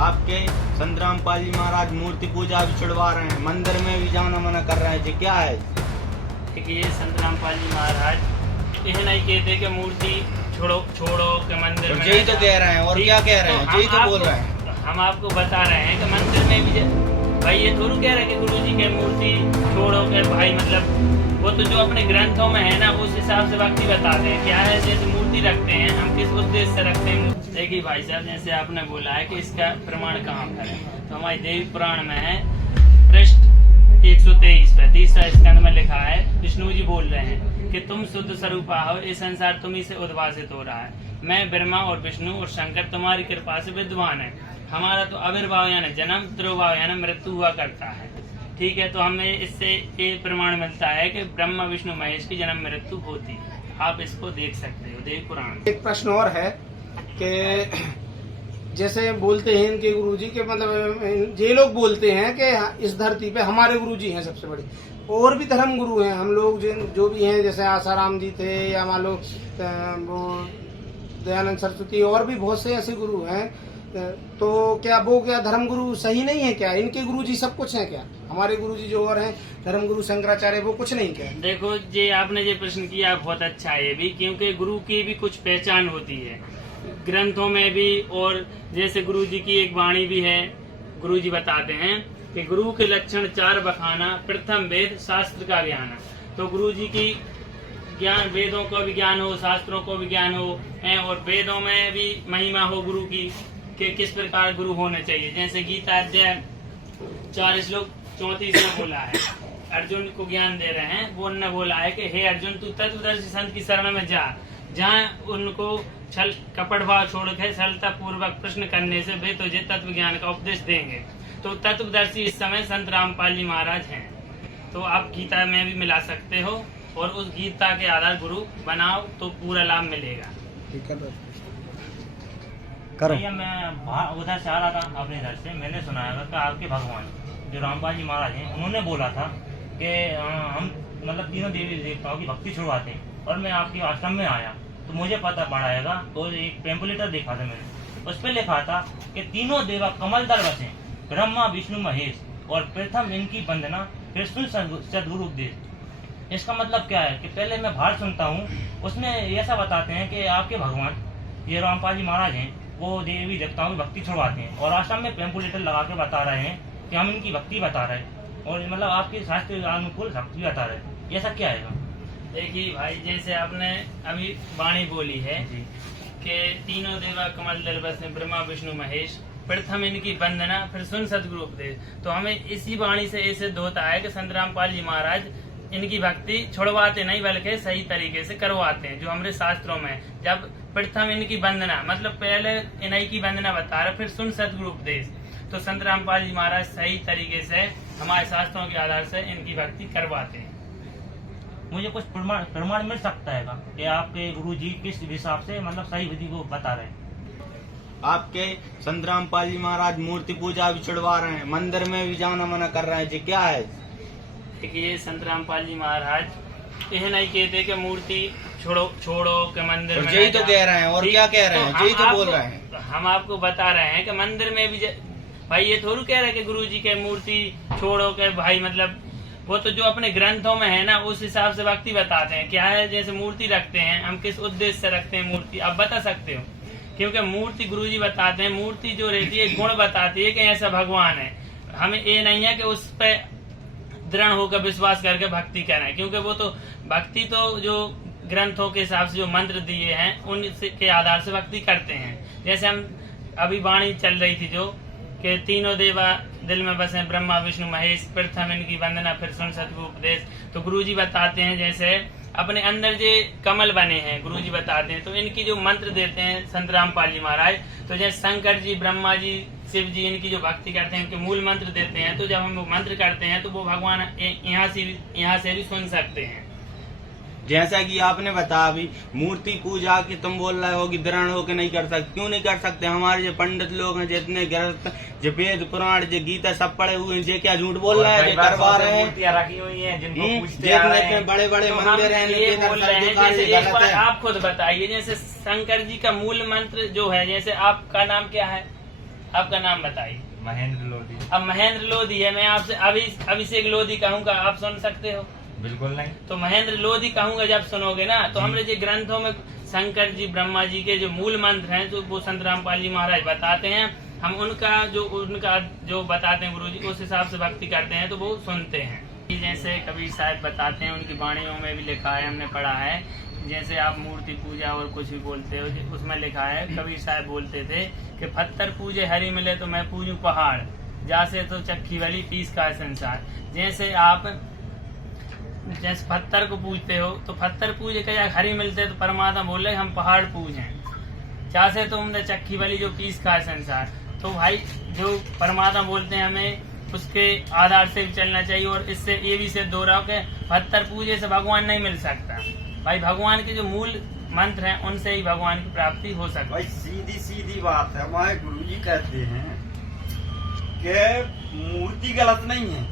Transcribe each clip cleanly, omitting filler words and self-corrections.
आपके संतराम पाल जी महाराज मूर्ति पूजा भी छुड़वा रहे हैं, मंदिर में भी जाना मना कर रहे हैं जी, क्या है? देखिए संतराम पाल जी महाराज यह नहीं कहते कि मूर्ति छोड़ो के मंदिर में, यही तो कह रहे हैं और क्या कह रहे हैं, यही तो बोल रहे हैं। हम आपको बता रहे हैं कि मंदिर में भी भाई ये थोड़ा कह रहे हैं कि गुरुजी के मूर्ति छोड़ो के भाई, मतलब वो तो जो अपने ग्रंथों में है ना उस हिसाब से भक्ति बताते हैं। क्या है, जैसे मूर्ति रखते हैं हम किस उद्देश्य से रखते हैं। देखिए भाई साहब, जैसे आपने बोला है कि इसका प्रमाण कहाँ पर है, तो हमारे देवी पुराण में है पृष्ठ 123 पे 3रा स्कंद में लिखा है, विष्णु जी बोल रहे हैं कि तुम शुद्ध स्वरूपा हो, ये संसार तुम्ही से उद्भासित हो रहा है। मैं ब्रह्मा और विष्णु और शंकर तुम्हारी कृपा से विद्वान है। हमारा तो आविर्भाव यानी जन्म, तिरुभाव यानी मृत्यु हुआ करता है। ठीक है, तो हमें इससे ये प्रमाण मिलता है कि ब्रह्मा विष्णु महेश की जन्म मृत्यु होती है। आप इसको देख सकते हो देव पुराण। एक प्रश्न और है कि जैसे बोलते हैं इनके गुरुजी के, मतलब ये लोग बोलते हैं कि इस धरती पे हमारे गुरुजी हैं सबसे बड़े, और भी धर्म गुरु हैं हम लोग जो भी हैं, जैसे आसाराम जी थे या मान लो वो दयानंद सरस्वती, और भी बहुत से ऐसे गुरु हैं। तो क्या धर्म गुरु सही नहीं है क्या? इनके गुरुजी सब कुछ हैं क्या? हमारे गुरुजी जो और हैं धर्म गुरु शंकराचार्य, वो कुछ नहीं क्या? देखो जी, आपने जो प्रश्न किया बहुत अच्छा है ये भी, क्योंकि गुरु की भी कुछ पहचान होती है ग्रंथों में भी, और जैसे गुरु जी की एक वाणी भी है। गुरु जी बताते हैं कि गुरु के लक्षण 4 बखाना, प्रथम वेद शास्त्र का ज्ञान। तो गुरु जी की ज्ञान, वेदों को भी ज्ञान हो, शास्त्रों को भी ज्ञान हो, और वेदों में भी महिमा हो गुरु की कि किस प्रकार गुरु होने चाहिए। जैसे गीता अध्याय 4 श्लोक 34 में बोला है, अर्जुन को ज्ञान दे रहे हैं, वो उन्होंने बोला है कि हे अर्जुन, तू तत्वदर्शी संत की शरण में जा, जहाँ उनको छल कपट भाव छोड़ के सरलता पूर्वक प्रश्न करने से वे तुझे तत्व ज्ञान का उपदेश देंगे। तो तत्वदर्शी इस समय संत रामपाल जी महाराज हैं। तो आप गीता में भी मिला सकते हो और उस गीता के आधार गुरु बनाओ तो पूरा लाभ मिलेगा। भैया मैं उधर से आ रहा था अपने घर से, मैंने सुना है कि आपके भगवान जो रामपाल जी महाराज हैं, उन्होंने बोला था कि हम मतलब तीनों देवी देवताओं की भक्ति छुड़वाते हैं। और मैं आपके आश्रम में आया तो मुझे पता पड़ाएगा, तो एक पेम्पलेटर देखा था मैंने, उस पर लिखा था कि तीनों देवा कमल दल बसे, ब्रह्मा विष्णु महेश, और प्रथम इनकी वंदना फिर सुन सदगुरु उपदेश। इसका मतलब क्या है कि पहले मैं बाहर सुनता हूँ, उसमें ऐसा बताते हैं कि आपके भगवान ये रामपाल जी महाराज हैं, वो देवी देवताओं की भक्ति छुड़वाते हैं, और आश्रम में पेम्पलेटर लगा के बता रहे हैं कि हम इनकी भक्ति बता रहे हैं, और मतलब आपके शास्त्र अनुकूल भक्ति बता रहे हैं। ऐसा क्या है? देखिए भाई, जैसे आपने अभी वाणी बोली है कि तीनों देवा कमल दल बसे, ब्रह्मा विष्णु महेश, प्रथम इनकी वंदना फिर सुन सदगुरु उपदेश। तो हमें इसी वाणी से ये सिद्ध होता है कि संत रामपाल जी महाराज इनकी भक्ति छुड़वाते नहीं बल्कि सही तरीके से करवाते हैं। जो हमारे शास्त्रों में जब प्रथम इनकी वंदना, मतलब पहले इन्हीं की वंदना बता रहे, फिर सुन सदगुरु उपदेश। तो संत रामपाल जी महाराज सही तरीके से हमारे शास्त्रों के आधार से इनकी भक्ति करवाते हैं। मुझे कुछ प्रमाण मिल सकता है कि आपके गुरु जी किस हिसाब से मतलब सही विधि को बता रहे हैं? आपके संत रामपाल जी महाराज मूर्ति पूजा भी छुड़वा रहे हैं, मंदिर में भी जाना मना कर रहे हैं जी, क्या है? देखिए संत रामपाल जी महाराज यह नहीं कहते कि मूर्ति छोड़ो के मंदिर में, यही तो कह रहे हैं और क्या कह रहे हैं, यही तो बोल रहे हैं। हम आपको बता रहे हैं कि मंदिर में भी भाई ये थोड़ा कह रहे हैं कि गुरुजी के मूर्ति छोड़ो के भाई, मतलब वो तो जो अपने ग्रंथों में है ना उस हिसाब से भक्ति बताते हैं। क्या है, जैसे मूर्ति रखते हैं हम किस उद्देश्य से रखते हैं मूर्ति, आप बता सकते हो? क्योंकि मूर्ति गुरुजी बताते हैं, मूर्ति जो रहती है गुण बताती है कि ऐसा भगवान है। हमें ये नहीं है कि उस पर दृढ़ होकर विश्वास करके भक्ति करें, क्योंकि वो तो भक्ति तो जो ग्रंथों के हिसाब से जो मंत्र दिए हैं उनके आधार से भक्ति करते हैं। जैसे हम अभी वाणी चल रही थी जो कि तीनों देवा दिल में बसे, ब्रह्मा विष्णु महेश, प्रथम इनकी वंदना फिर सुन सदगुरु उपदेश। तो गुरुजी बताते हैं जैसे अपने अंदर जो कमल बने हैं, गुरुजी बताते हैं, तो इनकी जो मंत्र देते हैं संत रामपाल जी महाराज, तो जैसे शंकर जी, ब्रह्मा जी, शिव जी, इनकी जो भक्ति करते हैं उनके मूल मंत्र देते हैं। तो जब हम वो मंत्र करते हैं तो वो भगवान यहाँ से भी सुन सकते हैं। जैसा कि आपने बताया अभी मूर्ति पूजा की तुम बोल रहे हो कि दृढ़ होकर नहीं कर सकते, क्यों नहीं कर सकते? हमारे जो पंडित लोग हैं, जितने ग्रंथ, जो वेद पुराण, जो गीता सब पढ़े हुए हैं, जो क्या झूठ बोल रहे हैं, जो करवा रहे हैं, रखी हुई हैं जिनको जितने बड़े बड़े मंदिर हैं। आप खुद बताइए, जैसे शंकर जी का मूल मंत्र जो है, जैसे आपका नाम क्या है? आपका नाम बताइए। महेंद्र लोधी। अब महेंद्र लोधी है, मैं आपसे अभिषेक लोधी कहूँगा, आप सुन सकते हो? बिल्कुल नहीं। तो महेंद्र लोधी कहूँगा जब सुनोगे ना, तो हमारे जो ग्रंथों में शंकर जी ब्रह्मा जी के जो मूल मंत्र हैं, जो वो संत रामपाल जी महाराज बताते हैं, हम उनका जो बताते हैं गुरु जी, उस हिसाब से भक्ति करते हैं, तो वो सुनते हैं। जैसे कबीर साहब बताते हैं, उनकी वाणियों में भी लिखा है, हमने पढ़ा है, जैसे आप मूर्ति पूजा और कुछ भी बोलते हो, उसमें लिखा है, कबीर साहब बोलते थे कि पत्थर पूजे हरि मिले तो मैं पूजूं पहाड़, जैसे तो चक्की वाली पीस का संसार। जैसे आप जैसे पत्थर को पूजते हो, तो पत्थर पूजे का हरि मिलते तो परमात्मा बोल रहे हम पहाड़ पूजें, जैसे तो उम्र चक्की वाली जो पीस का संसार। तो भाई जो परमात्मा बोलते हैं, हमें उसके आधार से भी चलना चाहिए। और इससे ये भी सिद्ध हो रहा हो कि पत्थर पूजे से भगवान नहीं मिल सकता भाई, भगवान के जो मूल मंत्र हैं उनसे ही भगवान की प्राप्ति हो सकती है। भाई सीधी सीधी बात है, हमारे गुरुजी कहते हैं कि मूर्ति गलत नहीं है,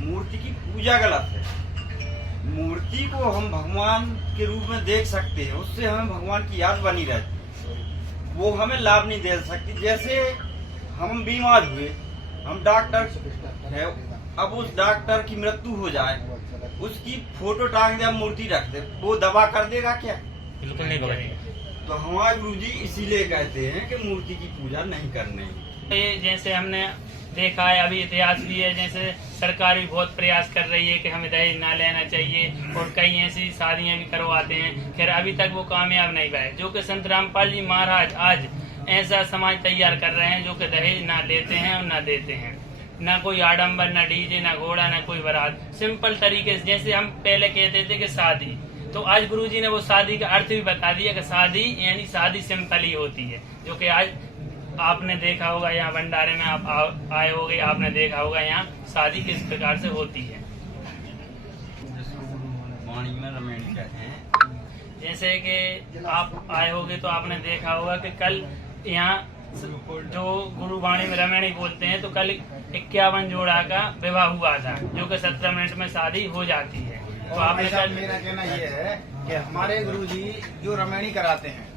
मूर्ति की पूजा गलत है। मूर्ति को हम भगवान के रूप में देख सकते हैं, उससे हमें भगवान की याद बनी रहती है, वो हमें लाभ नहीं दे सकती। जैसे हम बीमार हुए, हम डॉक्टर है, अब उस डॉक्टर की मृत्यु हो जाए, उसकी फोटो टांग दे, मूर्ति रख दे, वो दवा कर देगा क्या? बिल्कुल नहीं करेगा। तो हमारे गुरुजी इसीलिए कहते हैं कि मूर्ति की पूजा नहीं करनी। ये जैसे हमने देखा है, अभी इतिहास भी है, जैसे सरकार भी बहुत प्रयास कर रही है कि हमें दहेज ना लेना चाहिए, और कई ऐसी शादियां भी करवाते हैं, खैर अभी तक वो कामयाब नहीं हुआ है। जो कि संत रामपाल जी महाराज आज ऐसा समाज तैयार कर रहे हैं जो कि दहेज ना लेते हैं और ना देते हैं, ना कोई आडंबर, ना डीजे, ना घोड़ा, ना कोई बारात, सिंपल तरीके से। जैसे हम पहले कहते थे कि शादी, तो आज गुरुजी ने वो शादी का अर्थ भी बता दिया कि शादी यानी शादी सिंपल ही होती है। जो कि आज आपने देखा होगा, यहाँ भंडारे में आप आए होगे, आपने देखा होगा यहाँ शादी किस प्रकार से होती है। वाणी में रमेणी कहते हैं। जैसे कि आप आए होगे तो आपने देखा होगा कि कल यहाँ जो गुरुवाणी में रमेणी बोलते हैं, तो कल 51 जोड़ा का विवाह हुआ था, जो कि 17 मिनट में शादी हो जाती है। तो आपने कल मेरा कहना ये है कि हमारे गुरुजी जो रमेणी कराते हैं,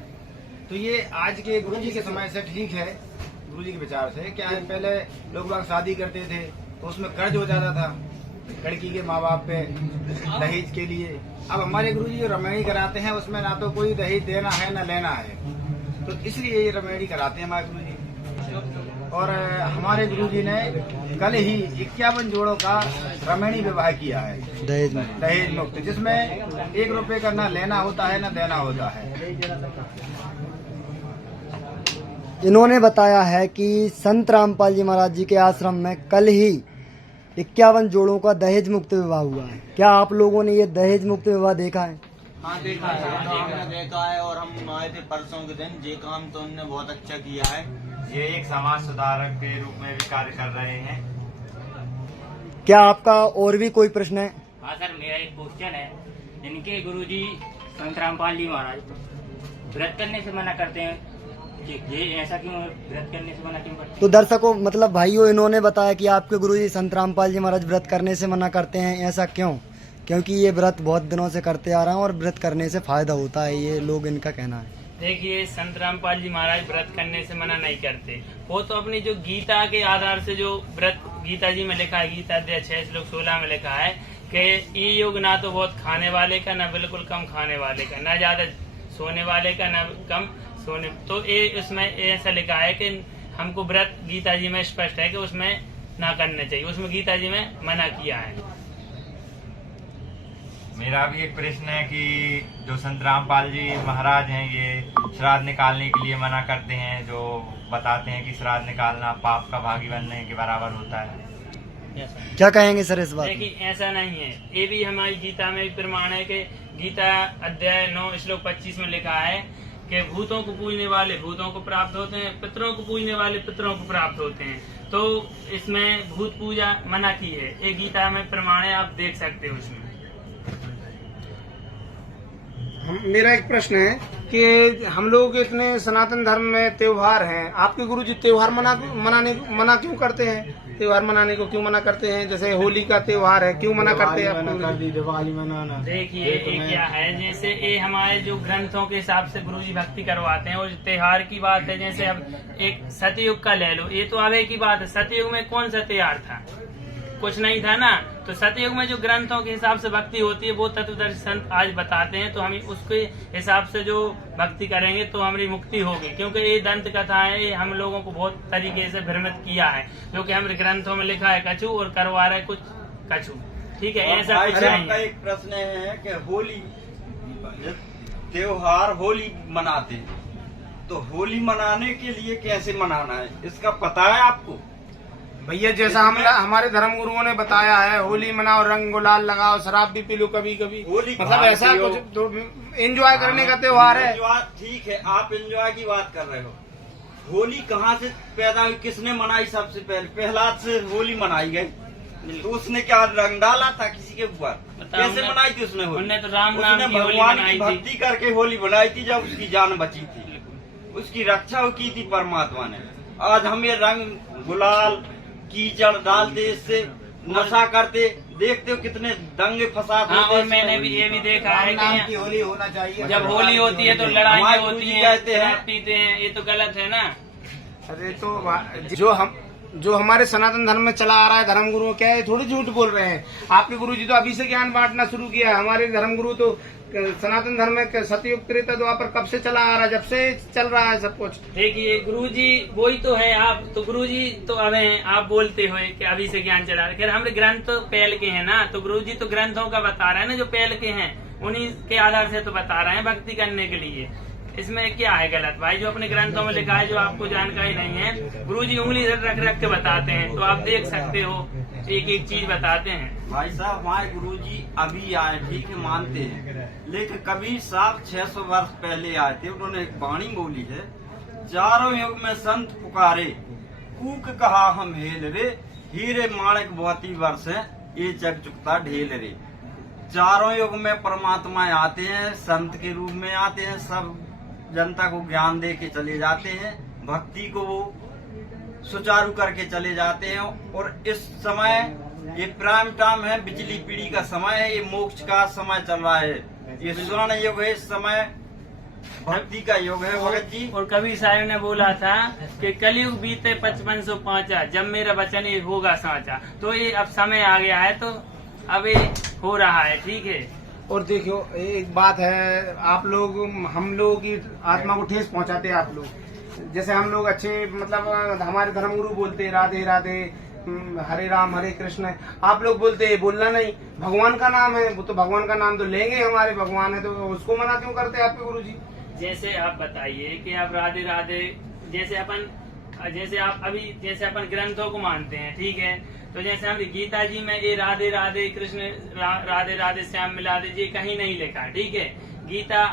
तो ये आज के गुरुजी के समय से ठीक है, गुरुजी के विचार से। क्या है, पहले लोग शादी करते थे तो उसमें कर्ज हो जाता था लड़की के माँ बाप पे दहेज के लिए। अब हमारे गुरुजी जो रमेणी कराते हैं, उसमें ना तो कोई दहेज देना है ना लेना है, तो इसलिए ये रमेणी कराते हैं हमारे गुरुजी। और हमारे गुरुजी ने कल ही 51 जोड़ों का रमेणी विवाह किया है दहेज मुक्त, जिसमें 1 रुपए का ना लेना होता है ना देना होता है। इन्होंने बताया है कि संत रामपाल जी महाराज जी के आश्रम में कल ही 51 जोड़ों का दहेज मुक्त विवाह हुआ है। क्या आप लोगों ने ये दहेज मुक्त विवाह देखा है? हाँ देखा है, हमने देखा है, और हम आए थे परसों के दिन। ये काम तो उन्होंने बहुत अच्छा किया है। ये एक समाज सुधारक के रूप में भी कार्य कर रहे हैं। क्या आपका और भी कोई प्रश्न है? हाँ सर, मेरा एक क्वेश्चन है। इनके गुरुजी संत रामपाल जी महाराज व्रत करने से मना करते हैं, ये ऐसा क्यों? व्रत करने से मना क्यों करते हैं? तो दर्शकों, मतलब भाइयों, इन्होंने बताया कि आपके गुरुजी संत रामपाल जी महाराज व्रत करने से मना करते हैं। ऐसा क्यों? क्योंकि ये व्रत बहुत दिनों से करते आ रहे हैं और व्रत करने से फायदा होता है, ये लोग इनका कहना है। देखिए, संत रामपाल जी महाराज व्रत करने से मना नहीं करते। वो तो अपनी जो गीता के आधार से जो व्रत गीता जी में लिखा है, गीता अध्याय 6 श्लोक 16 में लिखा है कि ये युग ना तो बहुत खाने वाले का, ना बिल्कुल कम खाने वाले का, ना ज्यादा सोने वाले का, ना कम सोने। तो ये उसमें ऐसा लिखा है कि हमको व्रत गीता जी में स्पष्ट है कि उसमें ना करने चाहिए, उसमें गीता जी में मना किया है। मेरा भी एक प्रश्न है कि जो संत रामपाल जी महाराज हैं, ये श्राद्ध निकालने के लिए मना करते हैं, जो बताते हैं कि श्राद्ध निकालना पाप का भागी बनने के बराबर होता है। क्या कहेंगे सर इस बात? देखिए, ऐसा नहीं है। ये भी हमारी गीता में भी प्रमाण है कि गीता अध्याय 9 श्लोक 25 में लिखा है कि भूतों को पूजने वाले भूतों को प्राप्त होते हैं, पितरों को पूजने वाले पितरों को प्राप्त होते हैं। तो इसमें भूत पूजा मना की है, ये गीता में प्रमाण है, आप देख सकते हो उसमें। मेरा एक प्रश्न है कि हम लोगों के इतने सनातन धर्म में त्योहार हैं, आपके गुरुजी त्योहार मना क्यों करते हैं? त्योहार मनाने को क्यों मना करते हैं? जैसे होली का त्योहार है, क्यों मना करते हैं आपके गुरुजी? दिवाली मनाना। देखिए ये क्या है, जैसे ये हमारे जो ग्रंथों के हिसाब से गुरुजी भक्ति करवाते हैं, और त्योहार की बात है, जैसे अब एक सतयुग का ले लो, ये तो अवे की बात है। सतयुग में कौन सा त्योहार था? कुछ नहीं था ना। तो सतयुग में जो ग्रंथों के हिसाब से भक्ति होती है वो तत्वदर्शी संत आज बताते हैं, तो हम उसके हिसाब से जो भक्ति करेंगे तो हमारी मुक्ति होगी। क्योंकि ये दंत कथा है, ये हम लोगों को बहुत तरीके से भ्रमित किया है, क्योंकि हमारे ग्रंथों में लिखा है कछु और करवा रहे कुछ कछु। ठीक है, ऐसा कुछ नहीं है। एक प्रश्न है कि होली त्योहार होली मनाते हैं, तो होली मनाने के लिए कैसे मनाना है इसका पता है आपको? भैया जैसा हमारे धर्म गुरुओं ने बताया है, होली मनाओ, रंग गुलाल लगाओ, शराब भी पी लो कभी कभी, होली मतलब ऐसा कुछ तो एंजॉय करने का त्योहार है। ठीक है, आप एंजॉय की बात कर रहे हो। होली कहाँ से पैदा हुई, किसने मनाई? सबसे पहले प्रहलाद से होली मनाई गई, तो उसने क्या रंग डाला था किसी के ऊपर? कैसे मनाई थी उसने होली? उन्होंने तो राम नाम उसने की होली भगवान मनाई की थी। भक्ति करके होली बनाई थी, जब उसकी जान बची थी, उसकी रक्षा की थी परमात्मा ने। आज हम ये रंग गुलाल कीचड़ डालते, इससे नशा करते, देखते हो कितने दंगे फसाद हाँ, होते और हैं। मैंने भी ये भी देखा है कि होली होना चाहिए। जब होली होती है तो लड़ाइयाँ हमारे होती गुरुजी हैं, कहते हैं शराब पीते हैं, ये तो गलत है ना। अरे तो जो हमारे सनातन धर्म में चला आ रहा है, धर्म गुरु क्या है, थोड़ी झूठ बोल रहे हैं। आपके गुरुजी तो अभी से ज्ञान बांटना शुरू किया है। हमारे धर्म गुरु तो सनातन धर्म में सतयुग त्रेता द्वापर कब से चला आ रहा है, जब से चल रहा है सब कुछ। देखिए गुरुजी वही तो है, आप तो गुरुजी तो अब हैं, आप बोलते हो कि अभी से ज्ञान चला रहे। हमारे ग्रंथ तो पहले के हैं ना, तो गुरुजी तो ग्रंथों का बता रहे हैं ना, जो पहले के हैं उन्हीं के आधार से तो बता रहे हैं भक्ति करने के लिए। इसमें क्या है गलत भाई? जो अपने ग्रंथों में लिखा है, जो आपको जानकारी नहीं है, गुरुजी उंगली रख रख के बताते हैं, तो आप देख सकते हो, एक एक चीज बताते हैं। भाई साहब हमारे गुरुजी अभी आए, ठीक है, मानते हैं, लेकिन कबीर साहब 600 वर्ष पहले आए थे। उन्होंने एक वाणी बोली है, चारों युग में संत पुकारे, कूक कहा हम हेल रे, हीरे माणिक बहुत ही वर्ष है, ये जग चुकता ढेल रे। चारों युग में परमात्मा आते हैं, संत के रूप में आते हैं, सब जनता को ज्ञान दे के चले जाते हैं, भक्ति को वो सुचारू करके चले जाते हैं। और इस समय ये प्राइम टाइम है, बिजली पीढ़ी का समय है, ये मोक्ष का समय चल रहा है, ये स्वर्ण युग है, इस समय भक्ति का युग है भगत जी। और कबीर साहब ने बोला था कि कलयुग बीते 5505, जब मेरा वचन ये होगा साचा। तो ये अब समय आ गया है, तो अब ये हो रहा है, ठीक है। और देखियो एक बात है, आप लोग हम लोगों की आत्मा को ठेस पहुंचाते हैं आप लोग। जैसे हम लोग अच्छे, मतलब हमारे धर्मगुरु बोलते हैं राधे राधे, हरे राम हरे कृष्ण, आप लोग बोलते हैं बोलना नहीं, भगवान का नाम है, वो तो भगवान का नाम तो लेंगे, हमारे भगवान है, तो उसको मना क्यों करते हैं आपके गुरुजी? जैसे आप बताइए कि आप राधे राधे, जैसे अपन ग्रंथों को मानते हैं, ठीक है, तो जैसे हमारी गीता जी में ये राधे राधे कृष्ण राधे राधे श्याम मिला दे, ये कहीं नहीं लिखा, ठीक है। गीता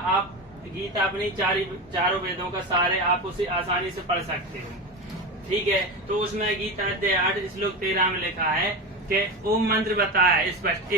अपनी चारों वेदों का सारे, आप उसे आसानी से पढ़ सकते हो, ठीक है। तो उसमें गीता अध्याय 8 श्लोक 13 में लिखा है कि ओम मंत्र बताया स्पष्ट।